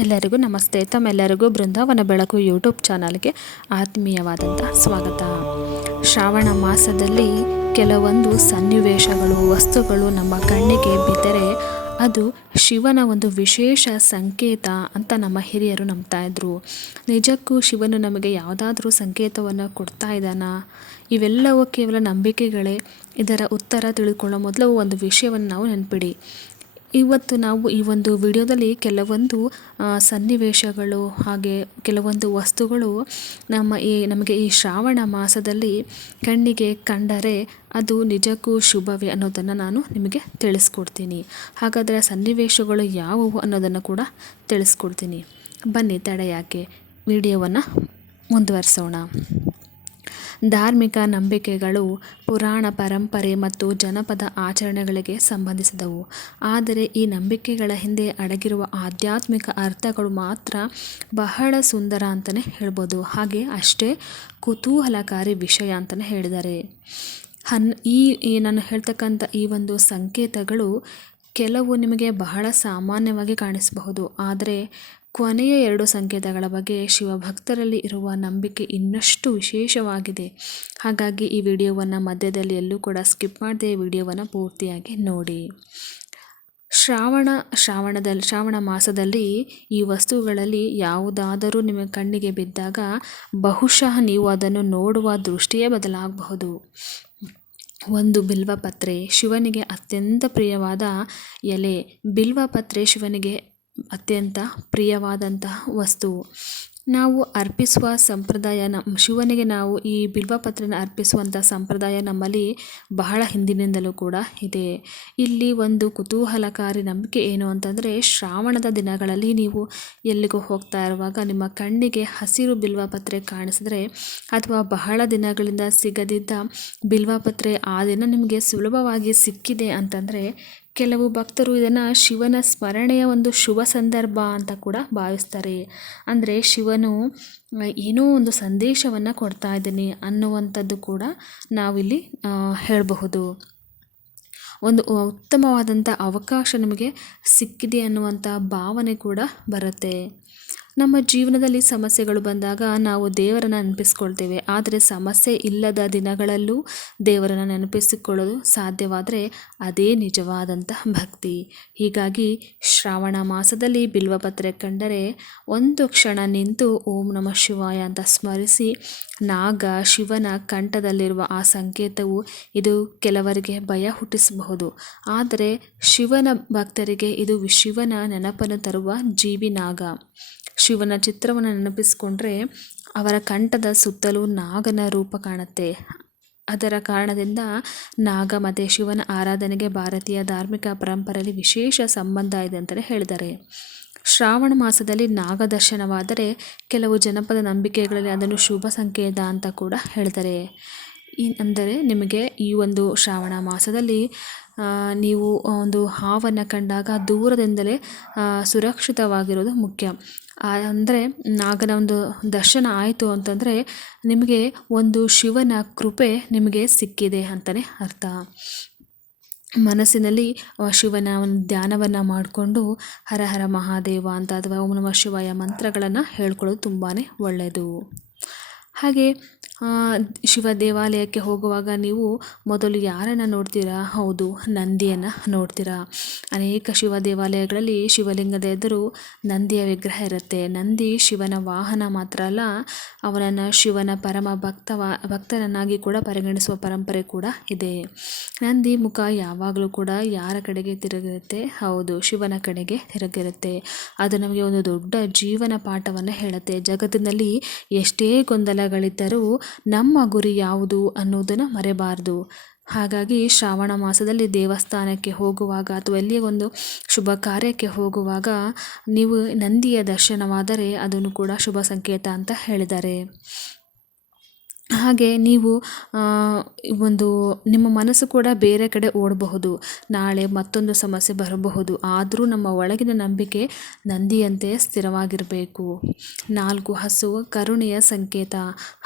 ಎಲ್ಲರಿಗೂ ನಮಸ್ತೆ. ತಮ್ಮೆಲ್ಲರಿಗೂ ಬೃಂದಾವನ ಬೆಳಕು ಯೂಟ್ಯೂಬ್ ಚಾನಲ್ಗೆ ಆತ್ಮೀಯವಾದಂಥ ಸ್ವಾಗತ. ಶ್ರಾವಣ ಮಾಸದಲ್ಲಿ ಕೆಲವೊಂದು ಸನ್ನಿವೇಶಗಳು, ವಸ್ತುಗಳು ನಮ್ಮ ಕಣ್ಣಿಗೆ ಬಿದ್ದರೆ ಅದು ಶಿವನ ಒಂದು ವಿಶೇಷ ಸಂಕೇತ ಅಂತ ನಮ್ಮ ಹಿರಿಯರು ನಂಬ್ತಾ ಇದ್ರು. ನಿಜಕ್ಕೂ ಶಿವನು ನಮಗೆ ಯಾವುದಾದ್ರೂ ಸಂಕೇತವನ್ನು ಕೊಡ್ತಾ ಇದ್ದಾನಾ? ಇವೆಲ್ಲವೂ ಕೇವಲ ನಂಬಿಕೆಗಳೇ? ಇದರ ಉತ್ತರ ತಿಳ್ಕೊಳ್ಳೋ ಮೊದಲು ಒಂದು ವಿಷಯವನ್ನು ನಾವು ನೆನಪಿಡಿ. ಇವತ್ತು ನಾವು ಈ ಒಂದು ವಿಡಿಯೋದಲ್ಲಿ ಕೆಲವೊಂದು ಸನ್ನಿವೇಶಗಳು ಹಾಗೆ ಕೆಲವೊಂದು ವಸ್ತುಗಳು ನಮಗೆ ಈ ಶ್ರಾವಣ ಮಾಸದಲ್ಲಿ ಕಣ್ಣಿಗೆ ಕಂಡರೆ ಅದು ನಿಜಕ್ಕೂ ಶುಭವೇ ಅನ್ನೋದನ್ನು ನಾನು ನಿಮಗೆ ತಿಳಿಸ್ಕೊಡ್ತೀನಿ. ಹಾಗಾದರೆ ಸನ್ನಿವೇಶಗಳು ಯಾವುವು ಅನ್ನೋದನ್ನು ಕೂಡ ತಿಳಿಸ್ಕೊಡ್ತೀನಿ. ಬನ್ನಿ ತಡ ಯಾಕೆ, ವಿಡಿಯೋವನ್ನು ಮುಂದುವರಿಸೋಣ. ಧಾರ್ಮಿಕ ನಂಬಿಕೆಗಳು ಪುರಾಣ ಪರಂಪರೆ ಮತ್ತು ಜನಪದ ಆಚರಣೆಗಳಿಗೆ ಸಂಬಂಧಿಸಿದವು. ಆದರೆ ಈ ನಂಬಿಕೆಗಳ ಹಿಂದೆ ಅಡಗಿರುವ ಆಧ್ಯಾತ್ಮಿಕ ಅರ್ಥಗಳು ಮಾತ್ರ ಬಹಳ ಸುಂದರ ಅಂತಲೇ ಹೇಳ್ಬೋದು, ಹಾಗೆ ಅಷ್ಟೇ ಕುತೂಹಲಕಾರಿ ವಿಷಯ ಅಂತಲೇ ಹೇಳಿದ್ದಾರೆ. ಈ ನಾನು ಹೇಳ್ತಕ್ಕಂಥ ಈ ಒಂದು ಸಂಕೇತಗಳು ಕೆಲವು ನಿಮಗೆ ಬಹಳ ಸಾಮಾನ್ಯವಾಗಿ ಕಾಣಿಸಬಹುದು, ಆದರೆ ಕೊನೆಯ 2 ಸಂಕೇತಗಳ ಬಗ್ಗೆ ಶಿವಭಕ್ತರಲ್ಲಿ ಇರುವ ನಂಬಿಕೆ ಇನ್ನಷ್ಟು ವಿಶೇಷವಾಗಿದೆ. ಹಾಗಾಗಿ ಈ ವಿಡಿಯೋವನ್ನು ಮಧ್ಯದಲ್ಲಿ ಎಲ್ಲೂ ಕೂಡ ಸ್ಕಿಪ್ ಮಾಡದೆ ವಿಡಿಯೋವನ್ನು ಪೂರ್ತಿಯಾಗಿ ನೋಡಿ. ಶ್ರಾವಣ ಮಾಸದಲ್ಲಿ ಈ ವಸ್ತುಗಳಲ್ಲಿ ಯಾವುದಾದರೂ ನಿಮ್ಮ ಕಣ್ಣಿಗೆ ಬಿದ್ದಾಗ ಬಹುಶಃ ನೀವು ಅದನ್ನು ನೋಡುವ ದೃಷ್ಟಿಯೇ ಬದಲಾಗಬಹುದು. ಒಂದು ಬಿಲ್ವಪತ್ರೆ, ಶಿವನಿಗೆ ಅತ್ಯಂತ ಪ್ರಿಯವಾದ ಎಲೆ. ಬಿಲ್ವಪತ್ರೆ ಶಿವನಿಗೆ ಅತ್ಯಂತ ಪ್ರಿಯವಾದಂತಹ ವಸ್ತು. ನಾವು ಅರ್ಪಿಸುವ ಸಂಪ್ರದಾಯ, ಶಿವನಿಗೆ ನಾವು ಈ ಬಿಲ್ವಪತ್ರೆನ ಅರ್ಪಿಸುವಂಥ ಸಂಪ್ರದಾಯ ನಮ್ಮಲ್ಲಿ ಬಹಳ ಹಿಂದಿನಿಂದಲೂ ಕೂಡ ಇದೆ. ಇಲ್ಲಿ ಒಂದು ಕುತೂಹಲಕಾರಿ ನಂಬಿಕೆ ಏನು ಅಂತಂದರೆ, ಶ್ರಾವಣದ ದಿನಗಳಲ್ಲಿ ನೀವು ಎಲ್ಲಿಗೂ ಹೋಗ್ತಾ ಇರುವಾಗ ನಿಮ್ಮ ಕಣ್ಣಿಗೆ ಹಸಿರು ಬಿಲ್ವಪತ್ರೆ ಕಾಣಿಸಿದ್ರೆ, ಅಥವಾ ಬಹಳ ದಿನಗಳಿಂದ ಸಿಗದಿದ್ದ ಬಿಲ್ವಪತ್ರೆ ಆ ದಿನ ನಿಮಗೆ ಸುಲಭವಾಗಿ ಸಿಕ್ಕಿದೆ ಅಂತಂದರೆ, ಕೆಲವು ಭಕ್ತರು ಇದನ್ನು ಶಿವನ ಸ್ಮರಣೆಯ ಒಂದು ಶುಭ ಸಂದರ್ಭ ಅಂತ ಕೂಡ ಭಾವಿಸ್ತಾರೆ. ಅಂದರೆ ಶಿವನು ಏನೋ ಒಂದು ಸಂದೇಶವನ್ನು ಕೊಡ್ತಾ ಇದ್ದೀನಿ ಅನ್ನುವಂಥದ್ದು ಕೂಡ ನಾವಿಲ್ಲಿ ಹೇಳಬಹುದು. ಒಂದು ಉತ್ತಮವಾದಂಥ ಅವಕಾಶ ನಿಮಗೆ ಸಿಕ್ಕಿದೆ ಅನ್ನುವಂಥ ಭಾವನೆ ಕೂಡ ಬರುತ್ತೆ. ನಮ್ಮ ಜೀವನದಲ್ಲಿ ಸಮಸ್ಯೆಗಳು ಬಂದಾಗ ನಾವು ದೇವರನ್ನು ನೆನಪಿಸ್ಕೊಳ್ತೇವೆ, ಆದರೆ ಸಮಸ್ಯೆ ಇಲ್ಲದ ದಿನಗಳಲ್ಲೂ ದೇವರನ್ನು ನೆನಪಿಸಿಕೊಳ್ಳಲು ಸಾಧ್ಯವಾದರೆ ಅದೇ ನಿಜವಾದಂತಹ ಭಕ್ತಿ. ಹೀಗಾಗಿ ಶ್ರಾವಣ ಮಾಸದಲ್ಲಿ ಬಿಲ್ವಪತ್ರೆ ಕಂಡರೆ ಒಂದು ಕ್ಷಣ ನಿಂತು ಓಂ ನಮಃ ಶಿವಾಯ ಅಂತ ಸ್ಮರಿಸಿ, ಶಿವನ ಕಂಠದಲ್ಲಿರುವ ಆ ಸಂಕೇತವು ಇದು ಕೆಲವರಿಗೆ ಭಯ ಹುಟ್ಟಿಸಬಹುದು, ಆದರೆ ಶಿವನ ಭಕ್ತರಿಗೆ ಇದು ಶಿವನ ನೆನಪನ್ನು ತರುವ ಜೀವಿ ನಾಗ. ಶಿವನ ಚಿತ್ರವನ್ನು ನೆನಪಿಸಿಕೊಂಡ್ರೆ ಅವರ ಕಂಠದ ಸುತ್ತಲೂ ನಾಗನ ರೂಪ ಕಾಣುತ್ತೆ. ಅದರ ಕಾರಣದಿಂದ ನಾಗ ಮತ್ತು ಶಿವನ ಆರಾಧನೆಗೆ ಭಾರತೀಯ ಧಾರ್ಮಿಕ ಪರಂಪರೆಯಲ್ಲಿ ವಿಶೇಷ ಸಂಬಂಧ ಇದೆ ಅಂತಲೇ ಹೇಳಿದ್ದಾರೆ. ಶ್ರಾವಣ ಮಾಸದಲ್ಲಿ ನಾಗ ದರ್ಶನವಾದರೆ ಕೆಲವು ಜನಪದ ನಂಬಿಕೆಗಳಲ್ಲಿ ಅದನ್ನು ಶುಭ ಸಂಕೇತ ಅಂತ ಕೂಡ ಹೇಳ್ತಾರೆ. ಅಂದರೆ ನಿಮಗೆ ಈ ಒಂದು ಶ್ರಾವಣ ಮಾಸದಲ್ಲಿ ನೀವು ಒಂದು ಹಾವನ್ನು ಕಂಡಾಗ ದೂರದಿಂದಲೇ ಸುರಕ್ಷಿತವಾಗಿರೋದು ಮುಖ್ಯ. ಅಂದರೆ ನಾಗನ ಒಂದು ದರ್ಶನ ಆಯಿತು ಅಂತಂದರೆ ನಿಮಗೆ ಒಂದು ಶಿವನ ಕೃಪೆ ನಿಮಗೆ ಸಿಕ್ಕಿದೆ ಅಂತಲೇ ಅರ್ಥ. ಮನಸ್ಸಿನಲ್ಲಿ ಶಿವನ ಒಂದು ಧ್ಯಾನವನ್ನು ಮಾಡಿಕೊಂಡು ಹರ ಹರ ಮಹಾದೇವ ಅಂತ ಅಥವಾ ಓಂ ನಮಃ ಶಿವಾಯ ಮಂತ್ರಗಳನ್ನು ಹೇಳ್ಕೊಳ್ಳೋದು ತುಂಬಾ ಒಳ್ಳೆಯದು. ಹಾಗೆ ಶಿವ ದೇವಾಲಯಕ್ಕೆ ಹೋಗುವಾಗ ನೀವು ಮೊದಲು ಯಾರನ್ನು ನೋಡ್ತೀರಾ? ಹೌದು, ನಂದಿಯನ್ನು ನೋಡ್ತೀರಾ. ಅನೇಕ ಶಿವ ದೇವಾಲಯಗಳಲ್ಲಿ ಶಿವಲಿಂಗದ ಎದುರು ನಂದಿಯ ವಿಗ್ರಹ ಇರುತ್ತೆ. ನಂದಿ ಶಿವನ ವಾಹನ ಮಾತ್ರ ಅಲ್ಲ, ಅವನನ್ನು ಶಿವನ ಪರಮ ಭಕ್ತರನ್ನಾಗಿ ಕೂಡ ಪರಿಗಣಿಸುವ ಪರಂಪರೆ ಕೂಡ ಇದೆ. ನಂದಿ ಮುಖ ಯಾವಾಗಲೂ ಕೂಡ ಯಾರ ಕಡೆಗೆ ತಿರುಗಿರುತ್ತೆ? ಹೌದು, ಶಿವನ ಕಡೆಗೆ ತಿರುಗಿರುತ್ತೆ. ಅದು ನಮಗೆ ಒಂದು ದೊಡ್ಡ ಜೀವನ ಪಾಠವನ್ನು ಹೇಳುತ್ತೆ. ಜಗತ್ತಿನಲ್ಲಿ ಎಷ್ಟೇ ಗೊಂದಲಗಳಿದ್ದರೂ ನಮ್ಮ ಗುರಿ ಯಾವುದು ಅನ್ನೋದನ್ನು ಮರೆಯಬಾರದು. ಹಾಗಾಗಿ ಶ್ರಾವಣ ಮಾಸದಲ್ಲಿ ದೇವಸ್ಥಾನಕ್ಕೆ ಹೋಗುವಾಗ ಅಥವಾ ಎಲ್ಲಿಯೇ ಒಂದು ಶುಭ ಕಾರ್ಯಕ್ಕೆ ಹೋಗುವಾಗ ನೀವು ನಂದಿಯ ದರ್ಶನವಾದರೆ ಅದನ್ನು ಕೂಡ ಶುಭ ಸಂಕೇತ ಅಂತ ಹೇಳಿದ್ದಾರೆ. ಹಾಗೆ ನೀವು ಒಂದು ನಿಮ್ಮ ಮನಸ್ಸು ಕೂಡ ಬೇರೆ ಕಡೆ ಓಡಬಹುದು. ನಾಳೆ ಮತ್ತೊಂದು ಸಮಸ್ಯೆ ಬರಬಹುದು. ಆದರೂ ನಮ್ಮ ಒಳಗಿನ ನಂಬಿಕೆ ನಂದಿಯಂತೆ ಸ್ಥಿರವಾಗಿರಬೇಕು. 4 ಹಸು ಕರುಣೆಯ ಸಂಕೇತ.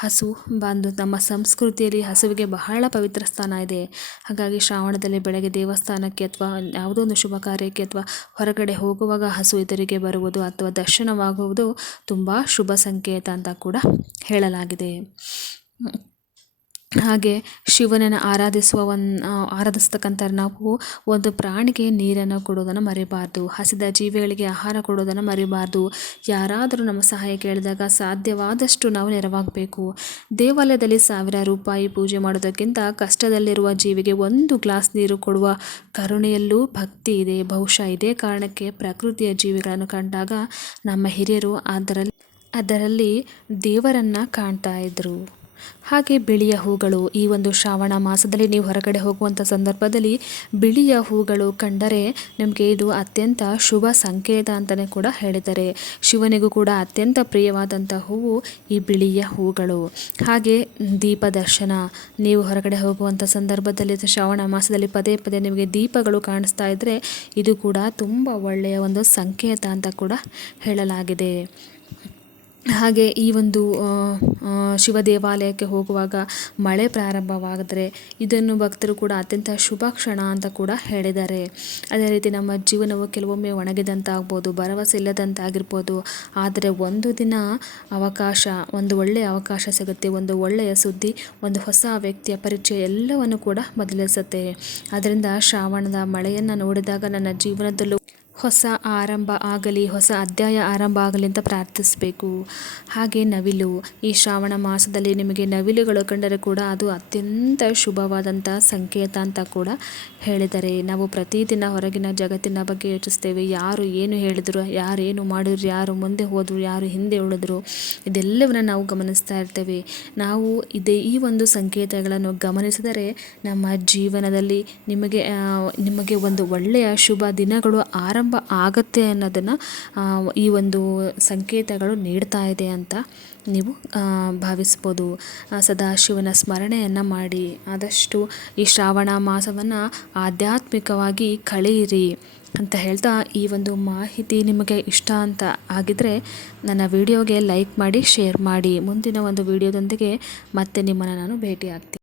ಹಸು ಬಂದು ನಮ್ಮ ಸಂಸ್ಕೃತಿಯಲ್ಲಿ ಹಸುವಿಗೆ ಬಹಳ ಪವಿತ್ರ ಸ್ಥಾನ ಇದೆ. ಹಾಗಾಗಿ ಶ್ರಾವಣದಲ್ಲಿ ಬೆಳಗ್ಗೆ ದೇವಸ್ಥಾನಕ್ಕೆ ಅಥವಾ ಯಾವುದೋ ಒಂದು ಶುಭ ಕಾರ್ಯಕ್ಕೆ ಅಥವಾ ಹೊರಗಡೆ ಹೋಗುವಾಗ ಹಸು ಎದುರಿಗೆ ಬರುವುದು ಅಥವಾ ದರ್ಶನವಾಗುವುದು ತುಂಬ ಶುಭ ಸಂಕೇತ ಅಂತ ಕೂಡ ಹೇಳಲಾಗಿದೆ. ಹಾಗೆ ಶಿವನನ್ನು ಆರಾಧಿಸ್ತಕ್ಕಂಥ ನಾವು ಒಂದು ಪ್ರಾಣಿಗೆ ನೀರನ್ನು ಕೊಡೋದನ್ನು ಮರಿಬಾರ್ದು. ಹಸಿದ ಜೀವಿಗಳಿಗೆ ಆಹಾರ ಕೊಡೋದನ್ನು ಮರಿಬಾರ್ದು. ಯಾರಾದರೂ ನಮ್ಮ ಸಹಾಯ ಕೇಳಿದಾಗ ಸಾಧ್ಯವಾದಷ್ಟು ನಾವು ನೆರವಾಗಬೇಕು. ದೇವಾಲಯದಲ್ಲಿ 1000 ರೂಪಾಯಿ ಪೂಜೆ ಮಾಡೋದಕ್ಕಿಂತ ಕಷ್ಟದಲ್ಲಿರುವ ಜೀವಿಗೆ 1 ಗ್ಲಾಸ್ ನೀರು ಕೊಡುವ ಕರುಣೆಯಲ್ಲೂ ಭಕ್ತಿ ಇದೆ. ಬಹುಶಃ ಇದೇ ಕಾರಣಕ್ಕೆ ಪ್ರಕೃತಿಯ ಜೀವಿಗಳನ್ನು ಕಂಡಾಗ ನಮ್ಮ ಹಿರಿಯರು ಅದರಲ್ಲಿ ದೇವರನ್ನು ಕಾಣ್ತಾ ಇದ್ದರು. ಹಾಗೆ ಬಿಳಿಯ ಹೂಗಳು. ಈ ಒಂದು ಶ್ರಾವಣ ಮಾಸದಲ್ಲಿ ನೀವು ಹೊರಗಡೆ ಹೋಗುವಂಥ ಸಂದರ್ಭದಲ್ಲಿ ಬಿಳಿಯ ಹೂಗಳು ಕಂಡರೆ ನಿಮಗೆ ಇದು ಅತ್ಯಂತ ಶುಭ ಸಂಕೇತ ಅಂತಲೇ ಕೂಡ ಹೇಳಿದ್ದಾರೆ. ಶಿವನಿಗೂ ಕೂಡ ಅತ್ಯಂತ ಪ್ರಿಯವಾದಂಥ ಹೂವು ಈ ಬಿಳಿಯ ಹೂಗಳು. ಹಾಗೆ ದೀಪ ದರ್ಶನ. ನೀವು ಹೊರಗಡೆ ಹೋಗುವಂಥ ಸಂದರ್ಭದಲ್ಲಿ ಶ್ರಾವಣ ಮಾಸದಲ್ಲಿ ಪದೇ ಪದೇ ನಿಮಗೆ ದೀಪಗಳು ಕಾಣಿಸ್ತಾ ಇದ್ದರೆ ಇದು ಕೂಡ ತುಂಬ ಒಳ್ಳೆಯ ಒಂದು ಸಂಕೇತ ಅಂತ ಕೂಡ ಹೇಳಲಾಗಿದೆ. ಹಾಗೆ ಈ ಒಂದು ಶಿವ ದೇವಾಲಯಕ್ಕೆ ಹೋಗುವಾಗ ಮಳೆ ಪ್ರಾರಂಭವಾದರೆ ಇದನ್ನು ಭಕ್ತರು ಕೂಡ ಅತ್ಯಂತ ಶುಭ ಕ್ಷಣ ಅಂತ ಕೂಡ ಹೇಳಿದ್ದಾರೆ. ಅದೇ ರೀತಿ ನಮ್ಮ ಜೀವನವು ಕೆಲವೊಮ್ಮೆ ಒಣಗಿದಂತಾಗ್ಬೋದು, ಭರವಸೆ ಇಲ್ಲದಂತಾಗಿರ್ಬೋದು. ಆದರೆ ಒಂದು ದಿನ ಒಂದು ಒಳ್ಳೆಯ ಅವಕಾಶ ಸಿಗುತ್ತೆ, ಒಂದು ಒಳ್ಳೆಯ ಸುದ್ದಿ, ಒಂದು ಹೊಸ ವ್ಯಕ್ತಿಯ ಪರಿಚಯ ಎಲ್ಲವನ್ನು ಕೂಡ ಬದಲಿಸುತ್ತೆ. ಅದರಿಂದ ಶ್ರಾವಣದ ಮಳೆಯನ್ನು ನೋಡಿದಾಗ ನನ್ನ ಜೀವನದಲ್ಲೂ ಹೊಸ ಆರಂಭ ಆಗಲಿ, ಹೊಸ ಅಧ್ಯಾಯ ಆರಂಭ ಆಗಲಿ ಅಂತ ಪ್ರಾರ್ಥಿಸಬೇಕು. ಹಾಗೆ ನವಿಲು. ಈ ಶ್ರಾವಣ ಮಾಸದಲ್ಲಿ ನಿಮಗೆ ನವಿಲುಗಳು ಕಂಡರೆ ಕೂಡ ಅದು ಅತ್ಯಂತ ಶುಭವಾದಂಥ ಸಂಕೇತ ಅಂತ ಕೂಡ ಹೇಳಿದ್ದಾರೆ. ನಾವು ಪ್ರತಿದಿನ ಹೊರಗಿನ ಜಗತ್ತಿನ ಬಗ್ಗೆ ಯೋಚಿಸ್ತೇವೆ. ಯಾರು ಏನು ಹೇಳಿದರು, ಯಾರು ಏನು ಮಾಡಿದ್ರು, ಯಾರು ಮುಂದೆ ಹೋದರು, ಯಾರು ಹಿಂದೆ ಉಳಿದ್ರು, ಇದೆಲ್ಲವನ್ನು ನಾವು ಗಮನಿಸ್ತಾ ಇರ್ತೇವೆ. ನಾವು ಈ ಒಂದು ಸಂಕೇತಗಳನ್ನು ಗಮನಿಸಿದರೆ ನಮ್ಮ ಜೀವನದಲ್ಲಿ ನಿಮಗೆ ಒಂದು ಒಳ್ಳೆಯ ಶುಭ ದಿನಗಳು ಆರಂಭ ಆಗತ್ತೆ ಅನ್ನೋದನ್ನು ಈ ಒಂದು ಸಂಕೇತಗಳು ನೀಡ್ತಾ ಇದೆ ಅಂತ ನೀವು ಭಾವಿಸ್ಬೋದು. ಸದಾಶಿವನ ಸ್ಮರಣೆಯನ್ನು ಮಾಡಿ ಆದಷ್ಟು ಈ ಶ್ರಾವಣ ಮಾಸವನ್ನು ಆಧ್ಯಾತ್ಮಿಕವಾಗಿ ಕಳೆಯಿರಿ ಅಂತ ಹೇಳ್ತಾ, ಈ ಒಂದು ಮಾಹಿತಿ ನಿಮಗೆ ಇಷ್ಟ ಅಂತ ಆಗಿದ್ದರೆ ನನ್ನ ವಿಡಿಯೋಗೆ ಲೈಕ್ ಮಾಡಿ, ಶೇರ್ ಮಾಡಿ. ಮುಂದಿನ ಒಂದು ವಿಡಿಯೋದೊಂದಿಗೆ ಮತ್ತೆ ನಿಮ್ಮನ್ನು ನಾನು ಭೇಟಿ ಆಗ್ತೀನಿ.